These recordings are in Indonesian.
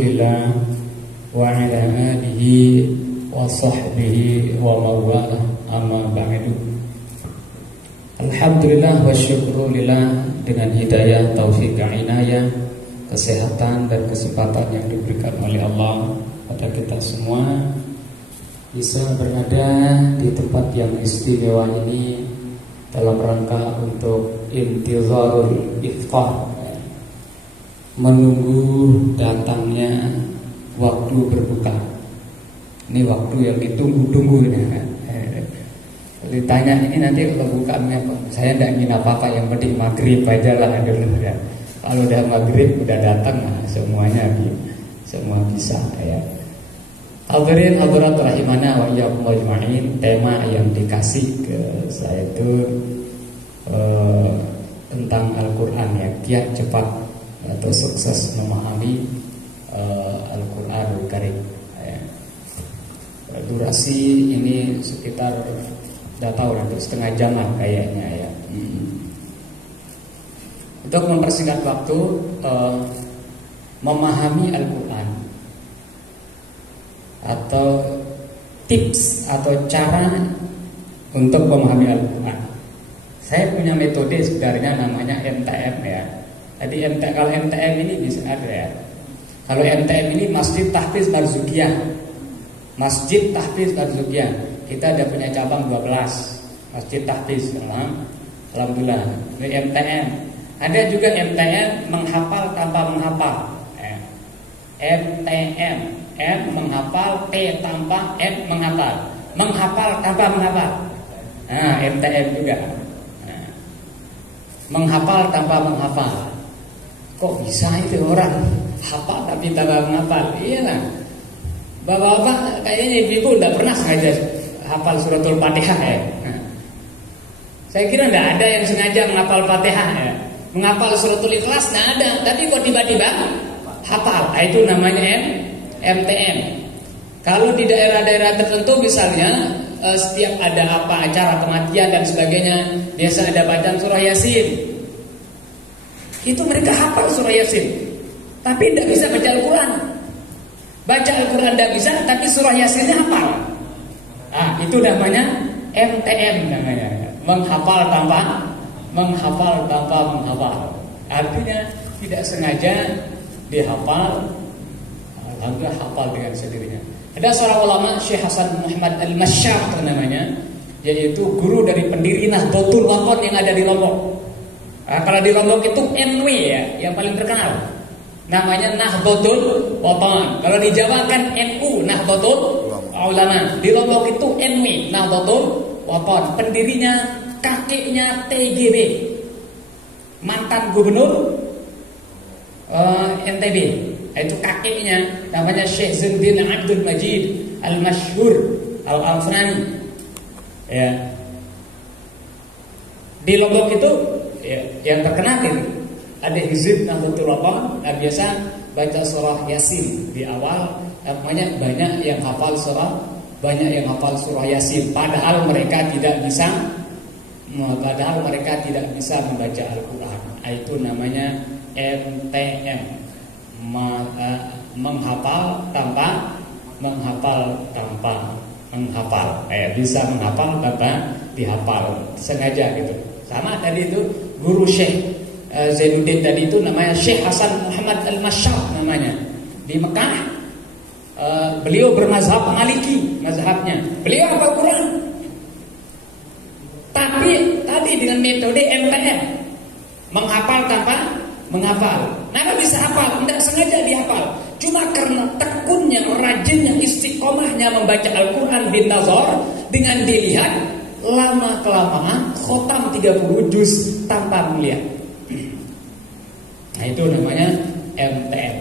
Rasulillah wa ala alihi wa sahbihi wa mawalah, amma ba'du. Alhamdulillah wa syukrulillah, dengan hidayah, taufik, inayah, kesehatan dan kesempatan yang diberikan oleh Allah pada kita semua bisa berada di tempat yang istimewa ini dalam rangka untuk intizarul iftar, menunggu datangnya waktu berbuka. Ini waktu yang ditunggu-tunggu kan. Ditanya ini nanti kalau buka apa? Saya tidak ingin apa-apa, yang penting maghrib aja lah dulu ya. Kalau udah maghrib udah datang, nah, semuanya semua bisa ya. Hadirin hadirat rahimana wa iyyakum ajma'in. Tema yang dikasih ke saya itu tentang Al-Quran ya, kiat cepat atau sukses memahami Al-Quranul Karim ya. Durasi ini sekitar udah tahu nanti setengah jam lah kayaknya ya. Untuk mempersingkat waktu, memahami Al-Quran atau tips atau cara untuk memahami Al-Quran. Saya punya metode sebenarnya namanya MTM ya. Jadi kalau MTM ini bisa ada ya. Kalau MTM ini Masjid Tahfiz Marzuqiyah. Masjid Tahfiz Marzuqiyah. Kita ada punya cabang 12 Masjid Tahfiz. Alhamdulillah. Ini MTM. Ada juga MTM menghafal tanpa menghafal. MTM, M menghafal, T tanpa M menghafal. Menghafal tanpa menghafal. Nah, MTM juga. Nah, menghafal tanpa menghafal. Kok bisa itu orang hafal tapi tanpa menghafal? Iyalah. Bapak-bapak kayaknya ibu udah pernah sengaja hafal suratul Fatihah ya. Nah, saya kira tidak ada yang sengaja menghafal Fatihah ya. Menghafal suratul Ikhlas tidak ada. Tapi kok tiba-tiba hafal? Nah, itu namanya MTM. Kalau di daerah-daerah tertentu misalnya setiap ada apa acara kematian dan sebagainya, biasa ada bacaan surah Yasin. Itu mereka hafal surah Yasin, tapi tidak bisa baca Al-Quran. Baca Al-Quran tidak bisa, tapi surah Yasinnya hafal. Nah, itu namanya MTM namanya. Menghafal tanpa menghafal. Artinya tidak sengaja dihafal, alhamdulillah hafal dengan sendirinya. Ada seorang ulama, Syekh Hasan Muhammad Al-Masyar namanya, yaitu guru dari pendiri Nahdlatul Wathon yang ada di Lombok. Nah, kalau di Lombok itu NW ya, yang paling terkenal. Namanya Nahdlatul Wathon. Kalau di Jawa kan NU, Nahdlatul Ulama. Di Lombok itu NW, Nahdlatul Wathon. Pendirinya kakeknya TGB, mantan gubernur NTB. Itu kakeknya namanya Syekh Zainuddin Abdul Majid Al-Masyhur Al-Afrani. Ya. Di Lombok itu ya, yang terkenal itu ada hizib Nahdlatul Wathon. Nah, biasa baca surah Yasin di awal. Namanya banyak yang hafal surah Yasin. Padahal mereka tidak bisa membaca Al-Quran. Itu namanya MTM, menghafal tanpa menghafal. Bisa menghafal tanpa dihafal, sengaja gitu. Sama tadi itu guru Syekh Zainuddin tadi itu namanya Syekh Hasan Muhammad Al-Masyar namanya. Di Mekah beliau bermazhab Maliki, mazhabnya. Beliau hafal Quran. Tapi tadi dengan metode MTM, menghafal tanpa menghafal. Kenapa bisa hafal? Tidak sengaja dihafal. Cuma karena tekunnya, rajinnya, istiqomahnya membaca Al-Quran bin nazar, dengan dilihat, lama-kelamaan khotam 30 juz tanpa melihat. Nah, itu namanya MTM.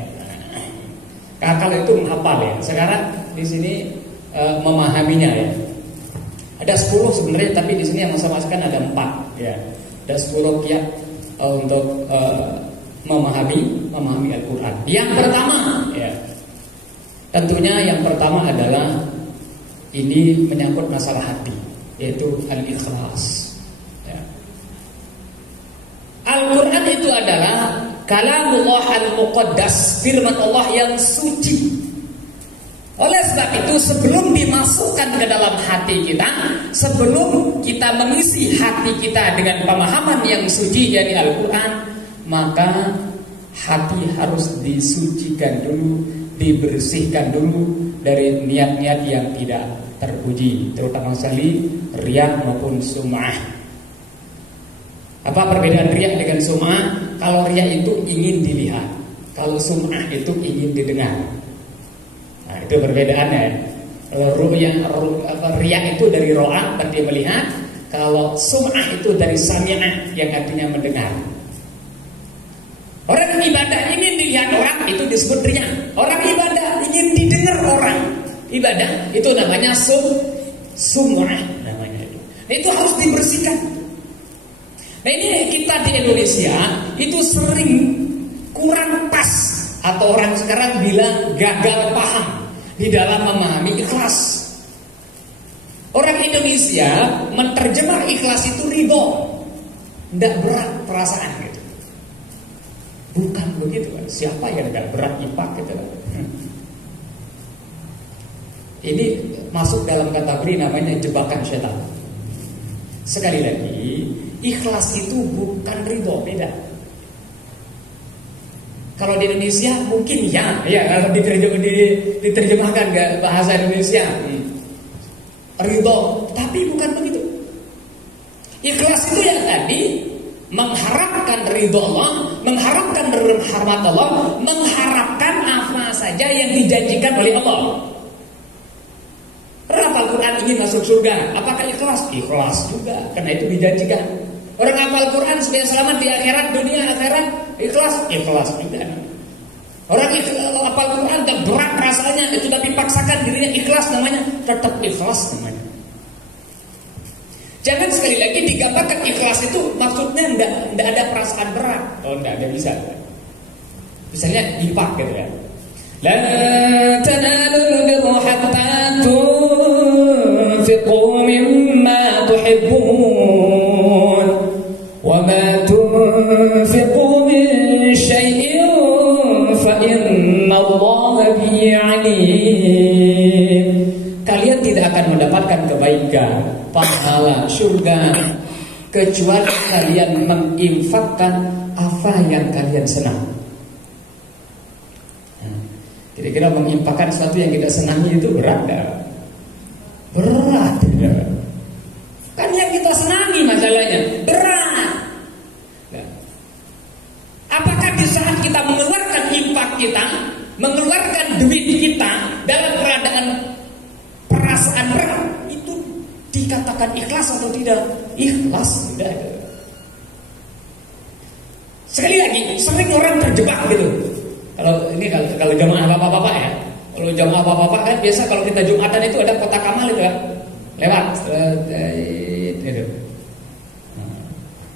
Kalau itu menghafal ya. Sekarang di sini memahaminya ya. Ada 10 sebenarnya, tapi di sini yang saya masukkan ada 4 ya. Ada 10 kiat untuk memahami Al-Quran. Yang pertama ya, tentunya yang pertama adalah ini menyangkut masalah hati, yaitu al-ikhlas ya. Al-Quran itu adalah kalamullah al-muqaddas, firman Allah yang suci. Oleh sebab itu sebelum dimasukkan ke dalam hati kita, sebelum kita mengisi hati kita dengan pemahaman yang suci dari Al-Quran, maka hati harus disucikan dulu, dibersihkan dulu dari niat-niat yang tidak terpuji, terutama sekali riya maupun sum'ah. Apa perbedaan riya dengan sum'ah? Kalau riya itu ingin dilihat, kalau sum'ah itu ingin didengar. Nah, itu perbedaannya. Riya itu dari ro'a, berarti melihat. Kalau sum'ah itu dari sami'ah, yang artinya mendengar. Orang ibadah ingin dilihat orang, itu disebut riya. Orang ibadah ingin didengar orang, ibadah itu namanya sum'ah namanya itu. Nah, itu harus dibersihkan. Nah, ini kita di Indonesia itu sering kurang pas, atau orang sekarang bilang gagal paham di dalam memahami ikhlas. Orang Indonesia menerjemah ikhlas itu ridho, tidak berat perasaan gitu. Bukan begitu kan? Siapa yang tidak berat impact gitu kan? Ini masuk dalam kategori namanya jebakan setan. Sekali lagi, ikhlas itu bukan ridho, beda. Kalau di Indonesia mungkin ya kalau diterjemahkan ke bahasa Indonesia ridho, tapi bukan begitu. Ikhlas itu yang tadi mengharapkan ridho Allah, mengharapkan rahmat Allah, mengharapkan apa saja yang dijanjikan oleh Allah. Orang Al-Quran ingin masuk surga, apakah ikhlas? Ikhlas juga, karena itu dijanjikan. Orang hafal Quran supaya selamat di akhirat, dunia akhirat, ikhlas? Ikhlas juga. Orang hafal Quran dan berat rasanya, itu tapi paksakan dirinya ikhlas namanya, tetap ikhlas namanya. Jangan sekali lagi digambarkan ikhlas itu maksudnya tidak ada perasaan berat. Oh, tidak ada, bisa. Misalnya infak gitu ya. La tanalul birra hatta tunfiqu mimma tuhibbun wa ma tunfiqu min syai'in fa inna Allaha bihi alim. Kalian tidak akan mendapatkan kebaikan, pahala, surga kecuali kalian menginfakkan apa yang kalian senang. Kira-kira menginfakkan sesuatu yang kita senangi itu berat tak? Berat. Kan yang kita senangi masalahnya berat. Apakah di saat kita mengeluarkan infak kita, mengeluarkan duit kita dalam keadaan perasaan berat, itu dikatakan ikhlas atau tidak? Ikhlas tidak. Sekali lagi, sering orang terjebak gitu. Kalau jamaah bapak-bapak ya, kalau jamaah bapak-bapak kan biasa kalau kita Jumatan itu ada kotak amal itu ya, lewat,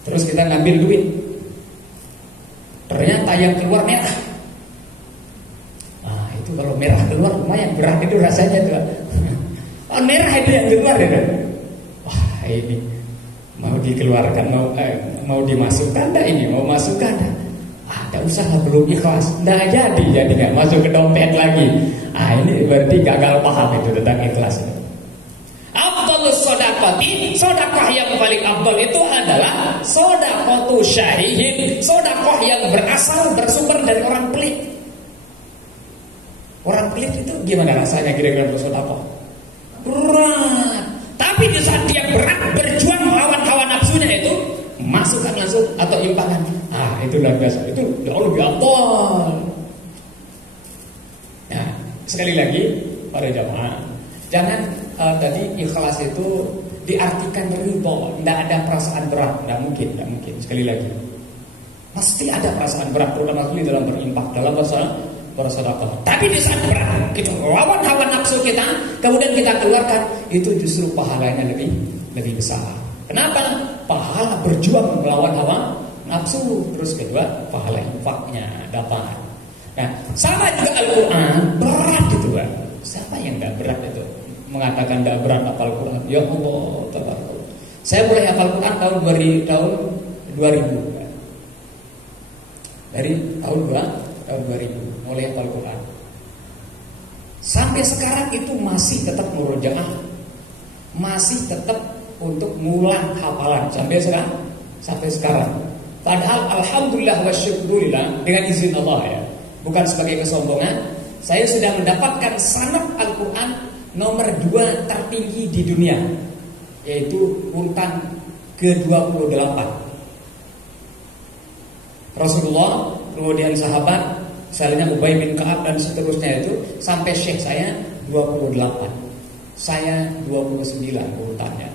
terus kita ngambil duit, ternyata yang keluar merah. Nah itu kalau merah keluar lumayan berat itu rasanya tuh. Oh, merah itu yang keluar ya. Wah ini mau dikeluarkan, mau dimasukkan dah ini, mau masukkan dah. Ada usaha belum ikhlas, nggak jadi nggak masuk ke dompet lagi. Ini berarti gagal paham itu tentang ikhlas. Afdhalus shadaqati, sedekah yang paling afdal itu adalah shadaqatu syahidin, sedekah yang berasal bersumber dari orang pelit. Orang pelit itu gimana rasanya kira-kira bersedekah? Berat. Tapi di saat dia berat berjuang melawan hawa nafsunya itu, masukkan langsung atau impangan. Itu luar biasa. Itu jauh lebih afdal. Nah, sekali lagi para jamaah, jangan tadi ikhlas itu diartikan ridho, tidak ada perasaan berat, tidak mungkin. Sekali lagi, pasti ada perasaan berat, terutama sekali dalam berinfak, dalam bersedekah. Tapi di saat berat, itu lawan hawa nafsu kita, kemudian kita keluarkan, itu justru pahalanya lebih besar. Kenapa? Pahala berjuang melawan hawa nafsu, terus kedua pahala infaknya dapat. Nah, sama juga Al-Quran berat itu kan. Siapa yang tidak berat itu? Mengatakan tidak berat hafal Quran. Ya Allah, tabarakallah. Saya mulai hafal Quran tahun 2000. dari tahun 2000 mulai hafal Quran. Sampai sekarang itu masih tetap murojaah, masih tetap untuk ngulang hafalan sampai sekarang. Padahal alhamdulillah wa syukurillah, dengan izin Allah ya, bukan sebagai kesombongan, saya sudah mendapatkan sanad Al-Quran nomor 2 tertinggi di dunia, yaitu urutan ke-28. Rasulullah, kemudian sahabat, misalnya Ubay bin Ka'ab dan seterusnya itu, sampai syekh saya 28. Saya 29 urutannya.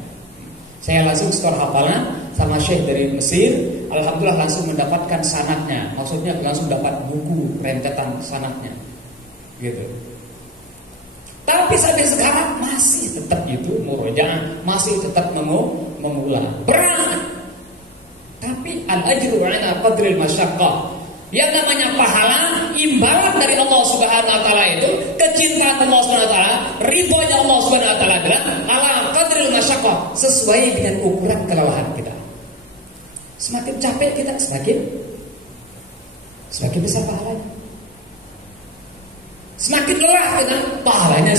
Saya langsung skor hafalan sama syekh dari Mesir. Alhamdulillah langsung mendapatkan sanadnya. Maksudnya langsung dapat buku rentetan sanadnya. Gitu. Tapi sampai sekarang masih tetap itu murojaah, masih tetap mengulang. Berat. Tapi al-ajru 'ala qadril masyaqqah. Yang namanya pahala, imbalan dari Allah Subhanahu wa taala itu, kecintaan Allah Subhanahu wa taala, ridhonya Allah Subhanahu wa taala adalah ala qadril masyaqqah, sesuai dengan ukuran kelelahan kita. Semakin capek kita, semakin besar pahalanya. Semakin lelah kita, pahalanya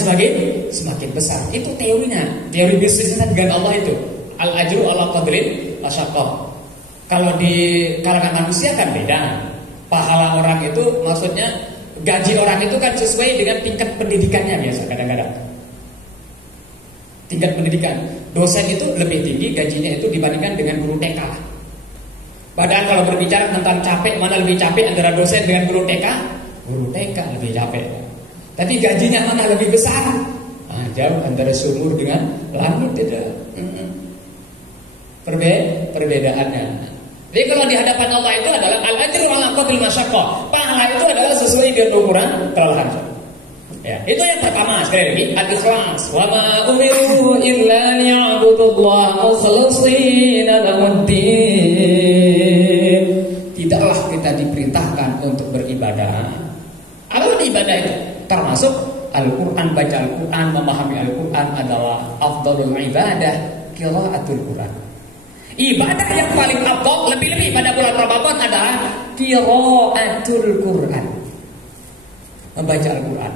semakin besar. Itu teorinya, teori bisnisnya dengan Allah itu. Al-ajru ala qadril masyaqqah. Kalau di kalangan manusia kan beda. Pahala orang itu maksudnya gaji orang itu kan sesuai dengan tingkat pendidikannya biasa kadang-kadang. Tingkat pendidikan. Dosen itu lebih tinggi gajinya itu dibandingkan dengan guru TK. Padahal kalau berbicara tentang capek, mana lebih capek antara dosen dengan guru TK? Guru TK lebih capek. Tapi gajinya mana lebih besar? Jauh antara sumur dengan langit itu. Perbedaannya. Jadi kalau di hadapan Allah itu adalah al-ajru 'ala qadril masyaqqah. Pahala itu adalah sesuai dengan ukuran kelelahan. Ya, itu yang pertama. Sekali lagi, al-ikhlas. Wa ma umiru illa liya'budullaha mukhlishina lahud-din. Tidaklah kita diperintahkan untuk beribadah. Apa ibadah itu? Termasuk Al-Quran, baca Al-Quran, memahami Al-Quran adalah afdalul ibadah, qiraatul Quran. Ibadah yang paling afdal, lebih-lebih pada bulan Ramadan adalah qiraatul Quran, membaca Al-Quran.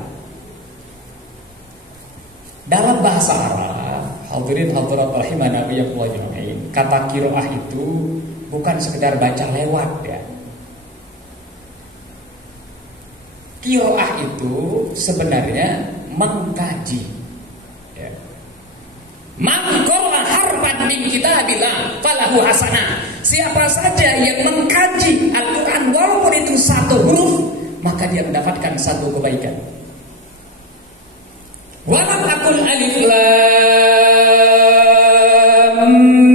Dalam bahasa Arab, hadirin hadirat rahimana wa jami'in, kata qiraah itu bukan sekedar baca lewat ya. Qiraah itu sebenarnya mengkaji. Ya. Man qara'a harfan min kitabillah falahu hasanah. Siapa saja yang mengkaji Al-Quran walaupun itu satu huruf, maka dia mendapatkan satu kebaikan. Wa lam aqul alif lam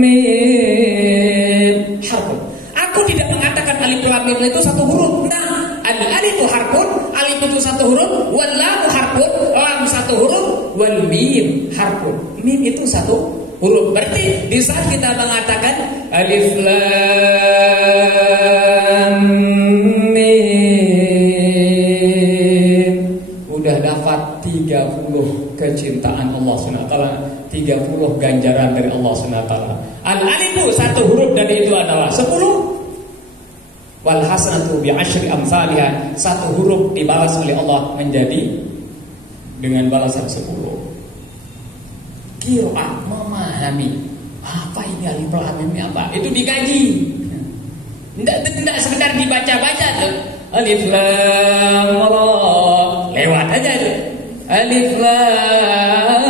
mim harfun. Aku tidak mengatakan alif lam mim itu satu huruf. Nah, al-alif harfun, alif itu satu huruf, wal lam harfun, lam satu huruf, wal mim harfun. Mim itu satu huruf. Berarti di saat kita mengatakan alif lam mim, udah dapat 30 kecintaan Allah SWT, 30 ganjaran dari Allah SWT. Al-alifu satu huruf dari itu adalah 10. Wal hasanatu bi asyri amsalha, satu huruf dibalas oleh Allah menjadi dengan balasan 10. Qiraah, memahami apa ini alif lam mim ini apa, itu dikaji. Tidak sekedar dibaca-baca tuh. Alif lam ra, lewat aja tuh. Alif lam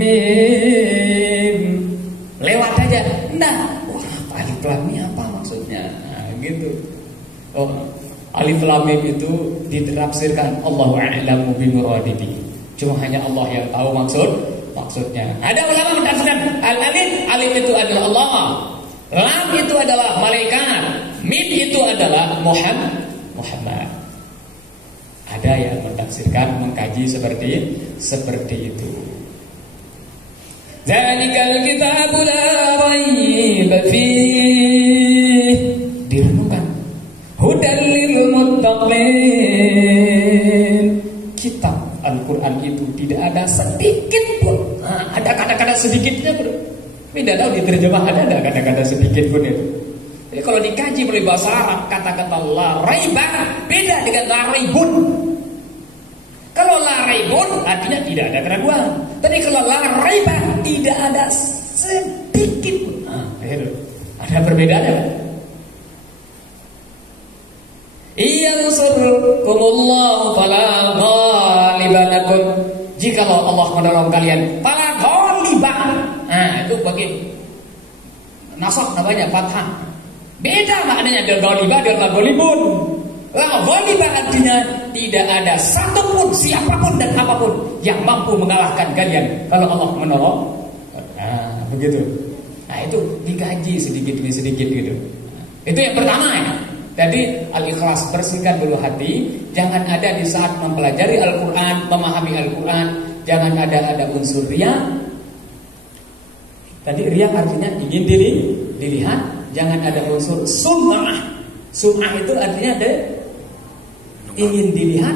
mim, lewat aja. Nah, alif lam ini apa maksudnya? Nah, gitu. Oh, alif lam mim itu ditafsirkan Allahu a'lamu bi muradihi. Cuma hanya Allah yang tahu maksudnya. Ada ulama menafsirkan alif itu adalah Allah, lam itu adalah malaikat, mim itu adalah Muhammad. Ada yang mentafsirkan, mengkaji seperti itu. Dzalikal kitabu la raiba fihi, direnungkan. Hudal lil muttaqin. Kitab Al-Quran itu tidak ada sedikit pun, ada kata-kata sedikitnya pun. Tidak tahu diterjemah ada kata-kata sedikit pun itu. Jadi kalau dikaji oleh bahasa Arab, kata-kata la raiba beda dengan la raibun. Kalau la raibun artinya tidak ada keraguan. Tapi kalau la raiba tidak ada sedikit pun. Ada perbedaannya. Yansurkumullahu fala ghaliba lakum. Jikalau Allah menolong kalian, fala ghaliba. Nah, itu bagi nasab namanya fathah. Beda maknanya dengan ghaliba dengan ghalibun. La ghaliba artinya tidak ada satupun, siapapun dan apapun yang mampu mengalahkan kalian kalau Allah menolong. Nah, begitu. Nah, itu dikaji sedikit demi sedikit gitu. Itu yang pertama ya. Jadi al-ikhlas, bersihkan dulu hati. Jangan ada di saat mempelajari Al-Quran, memahami Al-Quran, jangan ada unsur riya. Tadi riya artinya ingin dilihat. Jangan ada unsur sum'ah. Sum'ah itu artinya ada ingin dilihat.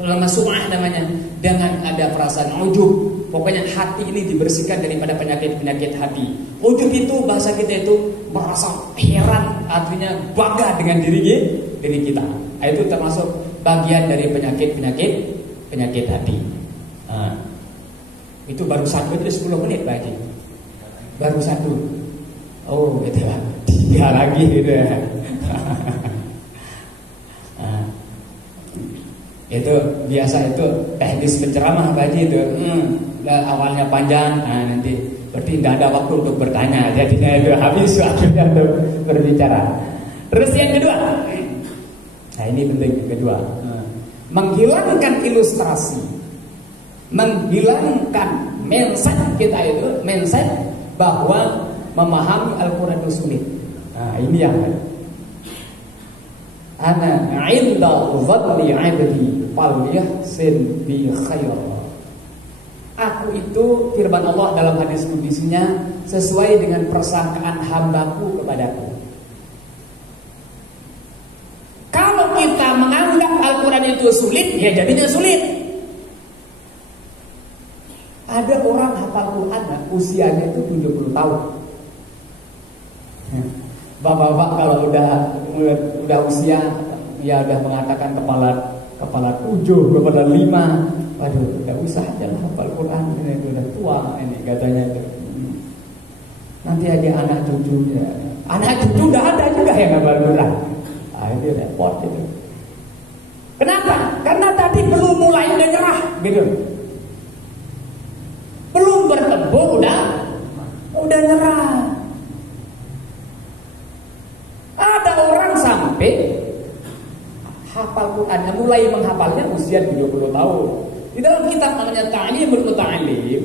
Dalam sum'ah namanya. Jangan ada perasaan ujub. Pokoknya hati ini dibersihkan daripada penyakit-penyakit hati. Ujub itu bahasa kita itu merasa heran, artinya bangga dengan diri kita. Itu termasuk bagian dari penyakit hati. Nah, itu baru satu, itu 10 menit Pak Haji. Baru satu. Oh, itu lah. Dia lagi gitu ya. Nah, itu biasa itu teknis penceramah Pak Haji itu. Awalnya panjang, nah nanti berarti tidak ada waktu untuk bertanya, jadinya itu habis waktunya untuk berbicara. Terus yang kedua, nah ini penting yang kedua, menghilangkan ilustrasi, menghilangkan mindset kita itu, mindset bahwa memahami Al-Quran itu sulit. Nah ini yang ana 'inda dhanni 'abdi falyahsin bi khair. Aku itu, firman Allah dalam hadis qudsinya, sesuai dengan persangkaan hambaku kepadaku. Kalau kita menganggap Al-Quran itu sulit, ya jadinya sulit. Ada orang hafal Quran, usianya itu 70 tahun. Bapak-bapak kalau udah usia, ya udah mengatakan kepala 7, kepala 5. Waduh, tidak usah aja lah hafal Quran, ini udah tua ini katanya itu. Nanti ada anak cucu udah ada juga yang hafal Quran. Itu repot itu. Kenapa? Karena tadi belum mulai udah nyerah, gitu. Belum bertemu udah nyerah. Ada orang sampai hafal Quran, mulai menghafalnya usia 70 tahun. Di dalam kitab namanya Ta'limul Muta'allim,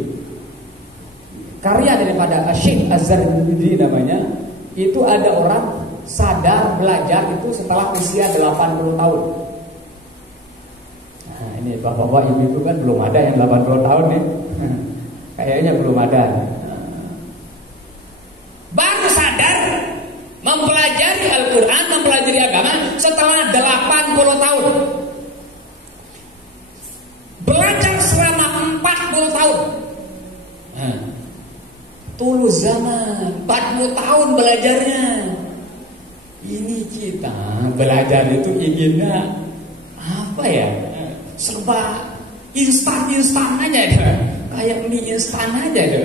karya daripada Syekh Az-Zarnuji namanya, itu ada orang sadar belajar itu setelah usia 80 tahun. Nah, ini bapak-bapak ibu-ibu kan belum ada yang 80 tahun nih. Kayaknya belum ada. Baru sadar mempelajari Al-Quran, mempelajari agama setelah 80 tahun. Belajar selama 40 tahun. Tulus zaman 40 tahun belajarnya. Ini kita belajar itu inginnya apa ya? Serba instan aja deh. Kayak mie instan aja deh.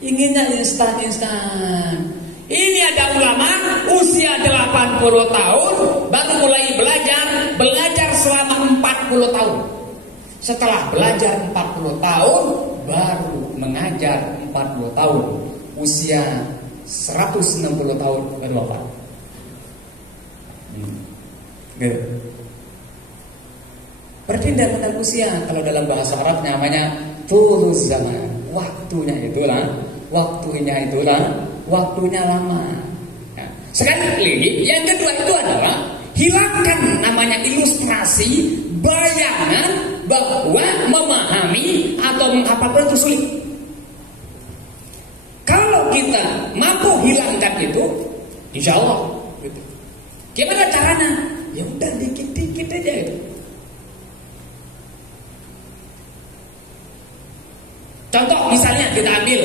Inginnya instan. Ini ada ulama usia 80 tahun baru mulai belajar selama 40 tahun. Setelah belajar 40 tahun baru mengajar 40 tahun. Usia 160 tahun baru wafat. Berpindah dengan usia, kalau dalam bahasa Arab namanya tulus zaman. Waktunya itulah, waktunya lama. Nah, sekali yang kedua itu adalah hilangkan namanya ilustrasi, bayangan bahwa memahami atau menghafal itu sulit. Kalau kita mampu hilangkan itu, insya Allah. Gitu. Gimana caranya? Ya udah dikit-dikit aja itu. Contoh misalnya kita ambil,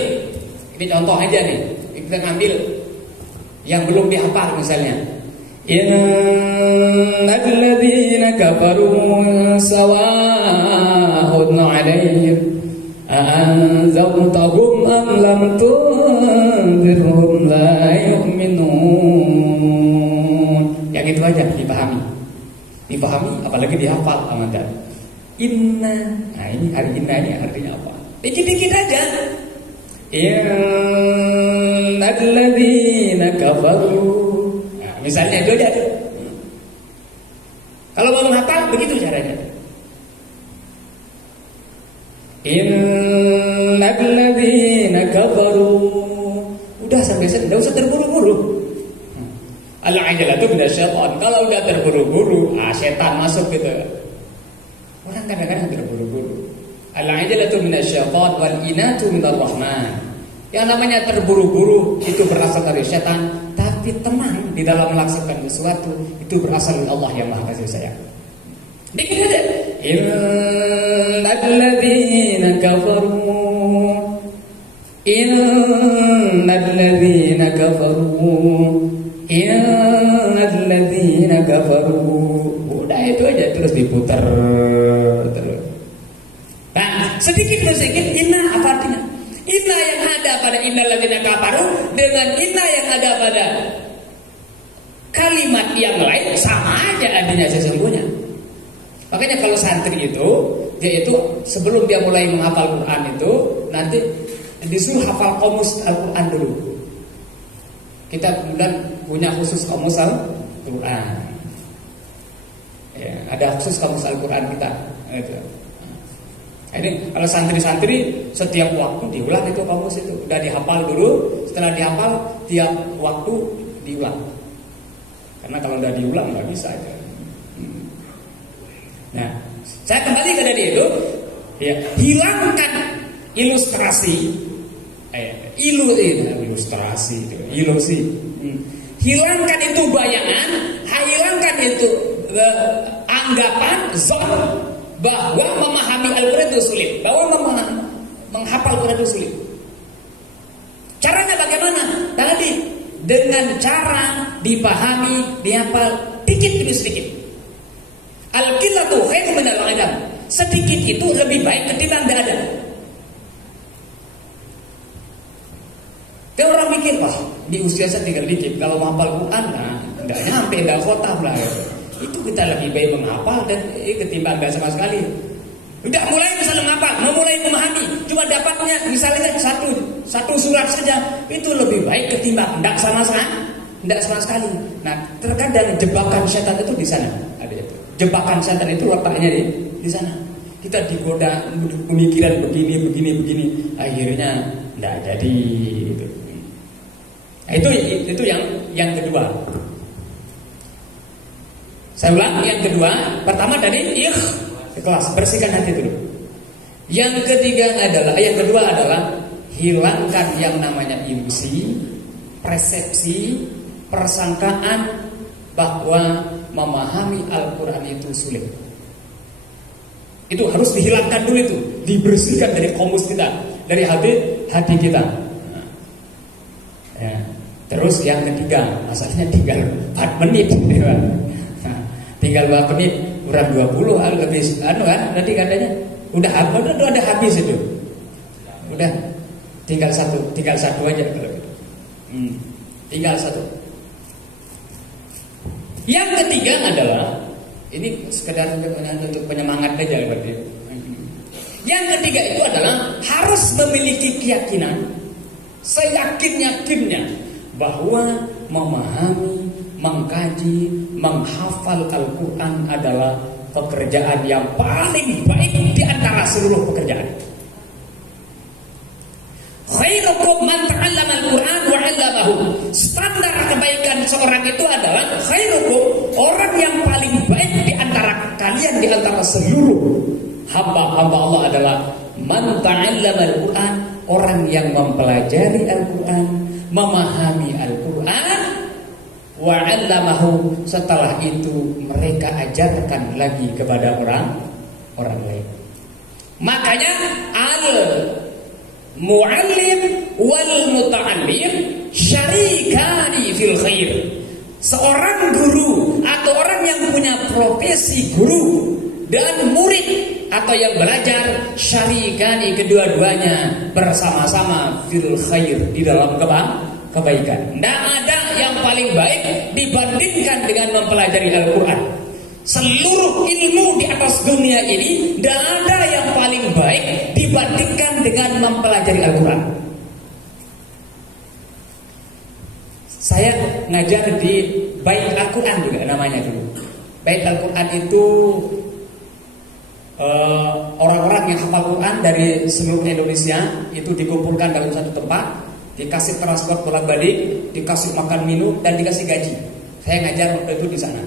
ini contoh aja nih. Kita ambil yang belum dihafal misalnya. Innal ladzina kafaru sawa'un 'alaihim a'anzartahum am lam tunzirhum la yu'minun. Yang itu aja dipahami apalagi dihafal sama dan inna. Nah ini hari inna ini artinya apa? Dikit-dikit aja. Innal ladzina kafaru. Misalnya itu aja. Kalau mau menghafal begitu caranya. Innal ladzina kafaru. Udah sampai sana, enggak usah terburu-buru. Al-ajalatu minasyaitan. Kalau udah terburu-buru, setan masuk gitu. Orang kadang-kadang terburu-buru. Al-ajalatu minasyaitan wal inatu minar rahman. Yang namanya terburu-buru itu berasal dari setan, tapi tenang di dalam melaksanakan sesuatu itu berasal dari Allah yang Maha Kasih Sayang. Dikit aja. Innal ladzina kafaru. Innal ladzina kafaru. Innal ladzina kafaru. Udah itu aja terus diputar terus. Nah, sedikit inna apa artinya? Inna yang ada pada innal ladzina kafaru dengan inna yang ada pada kalimat yang lain sama aja artinya sesungguhnya. Makanya kalau santri itu dia itu sebelum dia mulai menghafal Quran itu nanti disuruh hafal kamus Al-Quran dulu. Kita kemudian punya khusus kamus Al-Quran. Ya, ada khusus kamus Al-Quran kita. Gitu. Ini kalau santri-santri setiap waktu diulang itu kamus itu. Udah dihafal dulu, setelah dihafal tiap waktu diulang. Karena kalau udah diulang nggak bisa aja. Nah, saya kembali ke tadi itu, ya, hilangkan ilustrasi, ilustrasi, ilusi. Hilangkan itu bayangan, hilangkan itu anggapan, zon bahwa memahami Al-Quran itu sulit, bahwa menghafal Al-Quran itu sulit. Caranya bagaimana? Tadi dengan cara dipahami, dihafal dikit demi sedikit. Al-qillatu khairun minal adam. Sedikit itu lebih baik ketimbang tidak ada. Kalau orang mikir, wah di usia saya tinggal dikit, kalau menghafal Quran, nah nggak nyampe, nggak khotam lah. Itu kita lebih baik menghafal dan ketimbang nggak sama sekali. Udah mulai misalnya menghafal, mau mulai memahami, cuma dapatnya misalnya satu surat saja, itu lebih baik ketimbang nggak sama sekali. Nah terkadang jebakan setan itu di sana. Ada itu. Jebakan setan itu letaknya di sana. Kita digoda pemikiran begini, akhirnya nggak jadi. Gitu. Nah, itu yang kedua. Saya ulang, yang kedua, pertama tadi ikhlas, bersihkan hati dulu. Yang kedua adalah hilangkan yang namanya ilusi, persepsi, persangkaan bahwa memahami Al-Quran itu sulit. Itu harus dihilangkan dulu itu, dibersihkan dari kamus kita, dari hati kita. Ya. Terus yang ketiga, masalahnya tinggal 4 menit, tinggal 4 menit, kurang 20, habis kan? Nanti katanya udah habis itu, udah tinggal satu aja kalau gitu. Tinggal satu. Yang ketiga adalah ini sekedar untuk penyemangat aja berarti. Yang ketiga itu adalah harus memiliki keyakinan, seyakin-yakinnya bahwa memahami, mengkaji, menghafal Al-Quran adalah pekerjaan yang paling baik di antara seluruh pekerjaan. Khairukum man ta'allama al-Quran wa 'allamahu. Standar kebaikan seorang itu adalah khairukum, orang yang paling baik di antara kalian, di antara seluruh hamba-hamba Allah adalah man ta'allama al-Quran, orang yang mempelajari Al-Quran, memahami Al-Quran, wa 'allamahu, setelah itu mereka ajarkan lagi kepada orang lain. Makanya al-mu'allim wal muta'allim syarikani fi fil khair. Seorang guru atau orang yang punya profesi guru dan murid atau yang belajar, syarikani kedua-duanya bersama-sama fil khair, di dalam kebaikan. Tidak ada yang paling baik dibandingkan dengan mempelajari Al-Quran. Seluruh ilmu di atas dunia ini tidak ada yang paling baik dibandingkan dengan mempelajari Al-Quran. Saya ngajar di Bait Al-Quran juga namanya dulu. Bait Al-Quran itu orang-orang yang hafal Quran dari seluruh Indonesia itu dikumpulkan dalam satu tempat, dikasih transport bolak-balik, dikasih makan minum, dan dikasih gaji. Saya ngajar waktu itu di sana.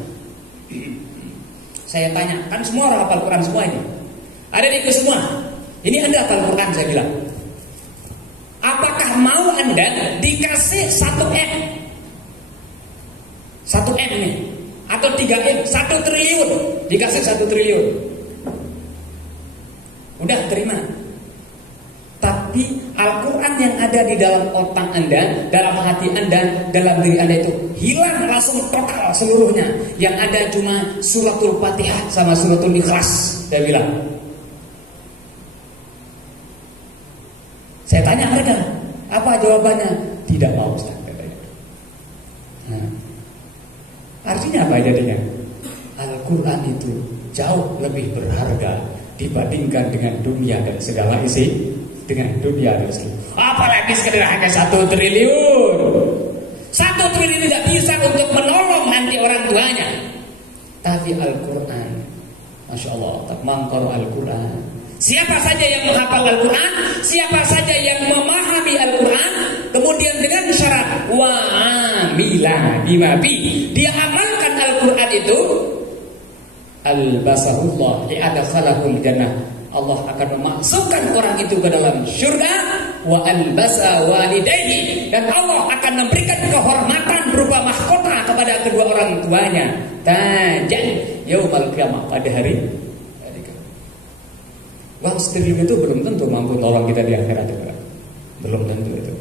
Saya tanya, kan semua orang hafal Quran semua ini? Ada di itu semua. Ini Anda hafal Quran, saya bilang. Apakah mau Anda dikasih 1 M? 1 M nih, atau 3 M, 1 triliun, dikasih 1 triliun. Udah terima. Tapi Al-Quran yang ada di dalam otak Anda, dalam hati Anda, dalam diri Anda itu hilang langsung total seluruhnya. Yang ada cuma suratul Fatihah sama suratul Ikhlas. Saya bilang. Saya tanya mereka, apa jawabannya? Tidak mau, Ustaz. Nah, artinya apa jadinya? Al-Quran itu jauh lebih berharga dibandingkan dengan dunia dan segala isi, dengan dunia dan segala. Apalagi sekedar hanya 1 triliun. 1 triliun tidak bisa untuk menolong nanti orang tuanya. Tapi Al-Quran, Masya Allah, mangkor Al-Quran. Siapa saja yang menghafal Al-Quran, siapa saja yang memahami Al-Quran, kemudian dengan syarat wa'amila bimabi, dia amalkan Al-Quran itu, albasahullah li'adakhalahul jannah, Allah akan memasukkan orang itu ke dalam syurga, wa albasa walidayhi, dan Allah akan memberikan kehormatan berupa mahkota kepada kedua orang tuanya, tajan yaumal qiyamah, pada hari uang triliun itu belum tentu mampu nolong kita di akhirat juga. Belum tentu itu.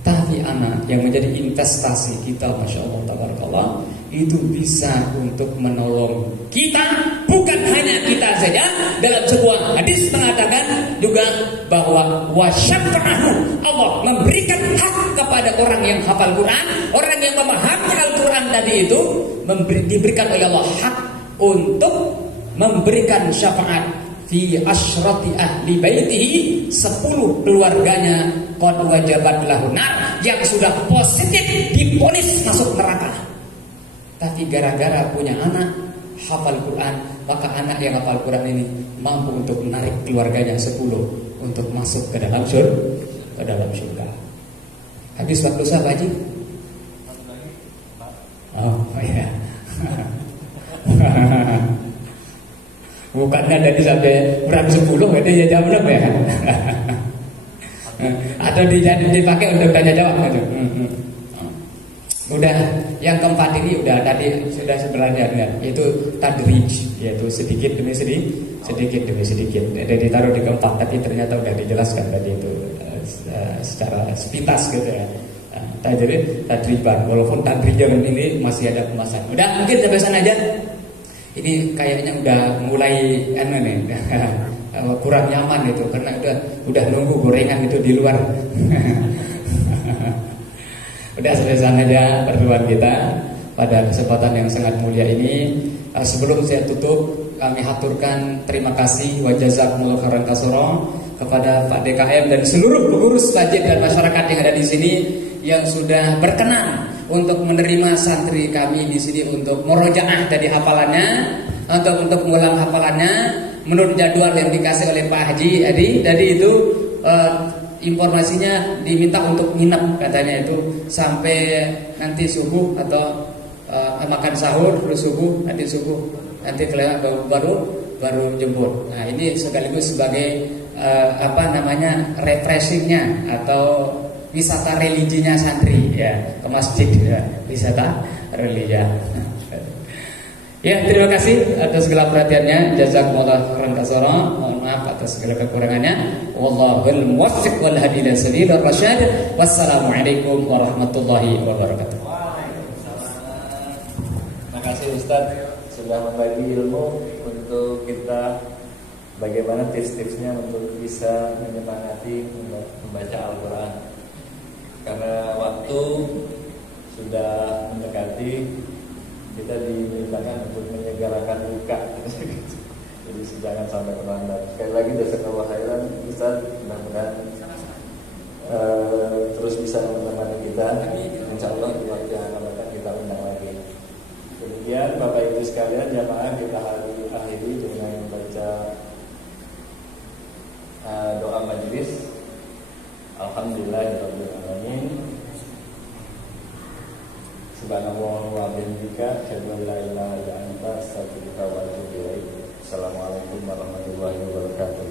Tapi anak yang menjadi investasi kita, Masya Allah, tabarakallah, itu bisa untuk menolong kita, bukan hanya kita saja. Dalam sebuah hadis mengatakan juga bahwa wasyafa'ahu, Allah memberikan hak kepada orang yang hafal Quran, orang yang memahami Al-Quran tadi itu, diberikan oleh Allah hak untuk memberikan syafaat fi asyrati ahli baitihi, 10 keluarganya qad wajabat lahu nar, yang sudah positif divonis masuk neraka. Tapi gara-gara punya anak hafal Quran, maka anak yang hafal Quran ini mampu untuk menarik keluarganya 10 untuk masuk ke dalam surga. Habis waktu saya Pak Haji? Oh ya. Bukannya dari sampai berat 10, itu ya jam 6 ya. Atau dipakai untuk tanya jawab gitu. Udah yang keempat ini udah tadi sudah sebenarnya kan, yaitu tadrij, yaitu sedikit demi sedikit. Jadi ditaruh di keempat, tapi ternyata udah dijelaskan tadi itu secara sepintas gitu ya. Jadi tadriban, walaupun tadrijan ini masih ada kemasan. Udah mungkin sampai sana aja. Ini kayaknya udah mulai kurang nyaman itu, karena udah nunggu gorengan itu di luar. Udah sampai sana aja pertemuan kita pada kesempatan yang sangat mulia ini. Sebelum saya tutup, kami haturkan terima kasih wa jazakumullahu khairan katsira kepada Pak DKM dan seluruh pengurus masjid dan masyarakat yang ada di sini yang sudah berkenan untuk menerima santri kami di sini untuk murojaah dari hafalannya, untuk mengulang hafalannya menurut jadwal yang dikasih oleh Pak Haji tadi itu. Informasinya diminta untuk nginep katanya itu sampai nanti subuh atau makan sahur terus subuh, nanti kelihatan baru jemput. Nah ini sekaligus sebagai refreshingnya atau wisata religinya santri ya, ke masjid ya, wisata religi. Ya, terima kasih atas segala perhatiannya. Jazakumullah khairan katsira. Mohon maaf atas segala kekurangannya. Wallahul muwaffiq wal hadi ila sabilir rasyad. Wassalamualaikum warahmatullahi wabarakatuh. Ustadz sudah membagi ilmu untuk kita, bagaimana tips-tipsnya untuk bisa menyemangati membaca Al-Quran. Karena waktu sudah mendekati, kita dimintakan untuk menyegerakan luka. Jadi jangan sampai terlambat. Sekali lagi jazakallahu khairan Ustaz, mudah-mudahan terus bisa menemani kita. Insyaallah di waktu yang akan datang kita undang lagi. Kemudian Bapak Ibu sekalian, jamaah, kita akhiri dengan membaca doa majelis. Alhamdulillahirabbil alamin. Subhanallah wa bihamdika, asyhadu an la ilaha illa anta, astaghfiruka wa atubu ilaik. Assalamualaikum warahmatullahi wabarakatuh.